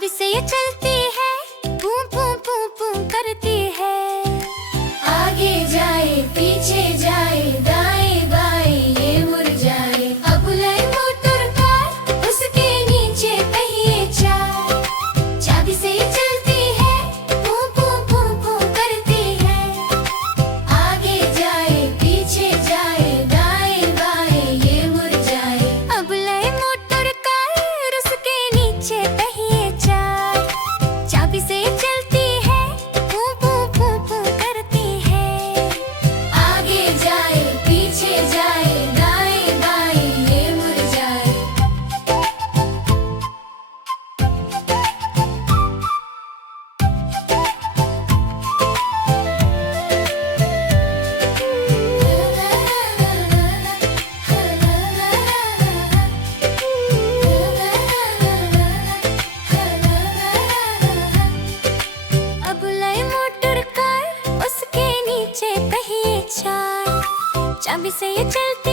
चाबी से ये चलती है, पू पू पू पू करती है। आगे जाए पीछे जाए दाएं बाएं ये मुड़ जाए। अब लय मोटर कार, उसके नीचे पहिए चार। चाबी से ये चलती है, पू पू पू पू करती है। आगे जाए पीछे जाए दाएं बाएं ये मुड़ जाए। अब लय मोटर कार, उसके नीचे पहिए चार। चाबी से ये चलती है, पू पू पू पू करती है। आगे जाए पीछे जाए दाएं बाएं ये मुड़ जाए। अब लय मोटर कार, उसके नीचे पहिए चार। चाबी से ये चलती